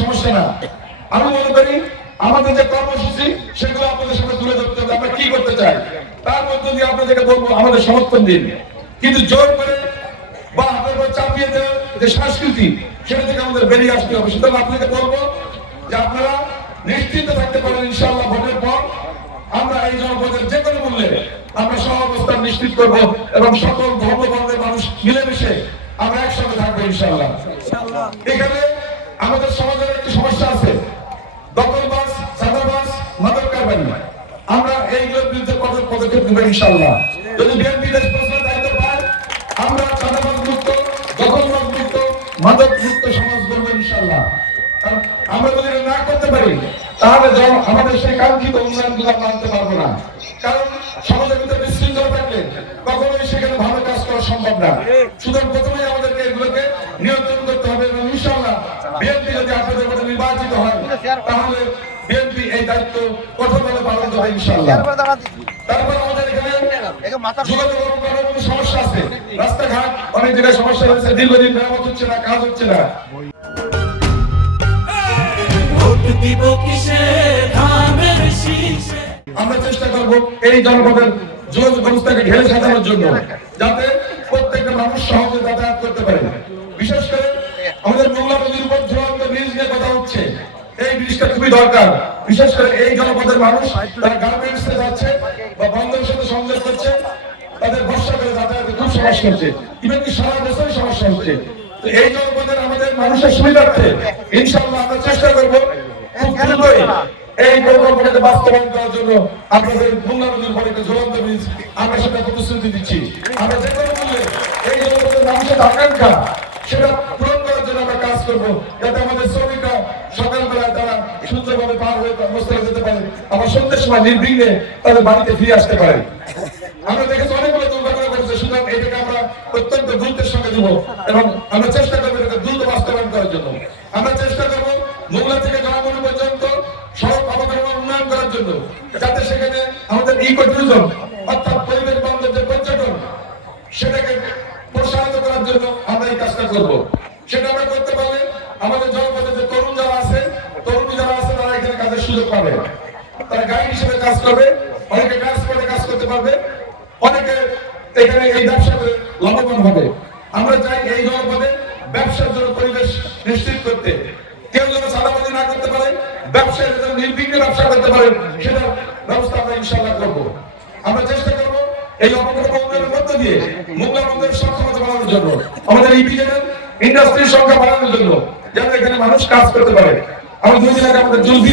সমস্যা না। আমি মনে করি আমাদের যে কর্মসূচি সেগুলো আপনাদের সাথে তুলে ধরতে হবে, আমরা কি করতে চাই তার মধ্য দিয়ে আপনাদেরকে বলবো আমাদের সমর্থন দিন। কিন্তু জোর করে বা আপনাদের উপর চাপিয়ে দেওয়ার যে সংস্কৃতি সেটা থেকে আমাদের বেরিয়ে আসতে হবে। সুতরাং আপনাকে বলবো যে আপনারা নিশ্চিন্ত থাকতে পারেন, ইনশাআল্লাহ ভোটের পর আমরা এই জনপদের যে কোনো মূল্যে আমরা সহাবস্থান নিশ্চিত করব এবং সকল ধর্ম বর্ণের মানুষ মিলেমিশে আমরা একসঙ্গে থাকবো ইনশাআল্লাহ। এখানে আমাদের সমাজের একটি সমস্যা আছে, দখলবাজ, চাঁদাবাজ, মাদক কারবারি। আমরা এইগুলোর বিরুদ্ধে কঠোর পদক্ষেপ নেব ইনশাআল্লাহ। যদি বিএনপি দেশ পরিচালনার দায়িত্ব পায় আমরা চাঁদাবাজ মুক্ত, দখলবাজ মুক্ত, মাদক মুক্ত সমাজ গড়ব ইনশাআল্লাহ। আমরা যদি না করতে পারি তাহলে আমাদের সেই কাঙ্ক্ষিত উন্নয়নগুলো মানতে পারবো না। কারণ সমাজের ভিতরে বিশৃঙ্খলা থাকলে কখনোই সেখানে ভালো কাজ করা সম্ভব না। সুতরাং প্রথমেই আমাদেরকে এগুলোকে নিয়ন্ত্রণ করতে হবে এবং ইনশাআল্লাহ বিএনপি যদি আপনাদের মধ্যে নির্বাচিত হয় তাহলে বিএনপি এই দায়িত্ব কঠোরভাবে পালন করবে ইনশাআল্লাহ। তারপর আমাদের এখানে যোগাযোগ সমস্যা আছে, রাস্তাঘাট অনেক জায়গায় সমস্যা হয়েছে, দীর্ঘদিন মেরামত হচ্ছে না, কাজ হচ্ছে না। আমরা চেষ্টা করব এই জনপদের যোগাযোগ ব্যবস্থাকে ঢেলে সাজানোর জন্য, যাতে প্রত্যেকটা মানুষ সহজে যাতায়াত করতে পারে। বিশেষ করে আমাদের মোংলা নদীর উপর ঝুলন্ত ব্রিজ নিয়ে কথা হচ্ছে, এই ব্রিজটা খুবই দরকার। বিশেষ করে এই জনপদের মানুষ তারা গার্মেন্টসে যাচ্ছে বা বন্দরের সাথে সংযোগ করছে, তাদের বর্ষাকালে যাতায়াতে খুব সমস্যা হচ্ছে, ইভেনকি সারা বছরই সমস্যা হচ্ছে। তো এই জনপদের আমাদের মানুষের সুবিধার্থে ইনশাআল্লাহ আমরা চেষ্টা করব খুব দ্রুতই এই প্রকল্পটাকে বাস্তবায়ন করার জন্য আপনাদের মোংলা নদীর উপর একটা ঝুলন্ত ব্রিজ আমরা সেটা প্রতিশ্রুতি দিচ্ছি। আমরা যে কোনো মূল্যে এই জনপদের মানুষের আকাঙ্ক্ষা সেটা পূরণ করার জন্য আমরা কাজ করবো, যাতে আমাদের শ্রমিকরা সকালবেলায় তারা সুন্দরভাবে পার হয়ে কর্মস্থলে যেতে পারে, আবার সন্ধ্যের সময় নির্বিঘ্নে তাদের বাড়িতে ফিরে আসতে পারে। আমরা দেখেছি অনেকগুলো দুর্ঘটনা ঘটেছে, সুতরাং এটাকে আমরা অত্যন্ত গুরুত্বের সঙ্গে দেবো এবং আমরা চেষ্টা করবো এটাকে দ্রুত বাস্তবায়ন করার জন্য। আমরা চেষ্টা করবো মোংলা থেকে জনগণ পর্যন্ত সড়ক অবকাঠামো উন্নয়ন করার জন্য, যাতে সেখানে আমাদের ইকো ট্যুরিজম অর্থাৎ পরিবেশ বান্ধব যে পর্যটন সেটাকে প্রসারিত করার জন্য আমরা এই কাজটা করবো। সেটা আমরা করতে পারলে আমাদের জনপদের যে তরুণ যারা আছে তারা এখানে কাজের সুযোগ পাবে, তারা গাইড হিসেবে কাজ করবে, অনেকে ট্রান্সপোর্টে কাজ করতে পারবে, অনেকে এখানে এই ব্যবসা করে লাভবান হবে। আমরা চাই এই জনপদে ব্যবসার জন্য পরিবেশ নিশ্চিত করতে, কেউ যেন চাঁদাবাজি না করতে পারে, ব্যবসায়ী যেন নির্বিঘ্নে ব্যবসা করতে পারে সেটার ব্যবস্থা আমরা ইনশাআল্লাহ করবো। আমরা চেষ্টা করবো এই অবকাঠামো উন্নয়নের মধ্য দিয়ে মোংলা বন্দরের সক্ষমতা বাড়ানোর জন্য, আমাদের ইপিজেডের ইন্ডাস্ট্রির সংখ্যা বাড়ানোর জন্য, যাতে এখানে মানুষ কাজ করতে পারে। আমরা 2 দিন আগে আমাদের জলদি